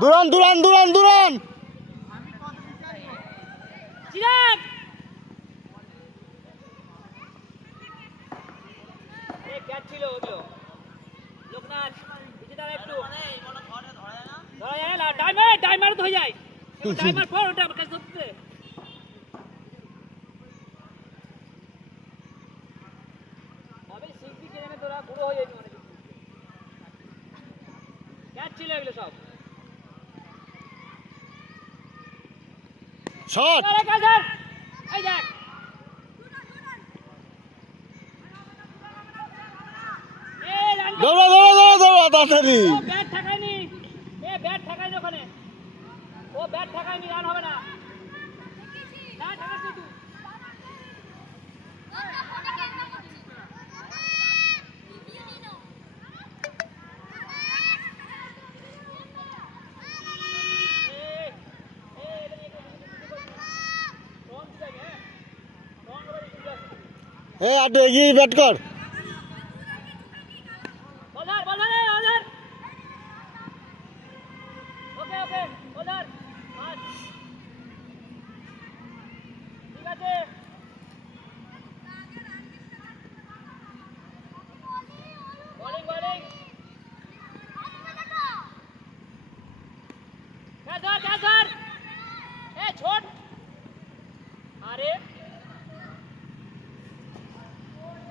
দুরান দুরান দুরান দুরান ছিল ওগুলো লোকনাথ একটু ধরা যায় না টাইমার তো হয়ে যায় টাইমার পর ওটা কাজ করতে তবে সিক্সি কেনে তোরা পুরো হয়ে যাবে মানে ক্যাচ ছিল এগুলো সব শট আরে কাজার এই দেখ দৌড়া দৌড়া দৌড়া দৌড়া তাড়াতাড়ি ও ব্যাট ঠাকায়নি ব্যাট ঠাকায়নি ওখানে ও ব্যাট ঠাকায়নি রান হবে না না ঠাকাস তুই আটু এগিয়ে ব্যাট কর ওকে ওকে ঠিক আছে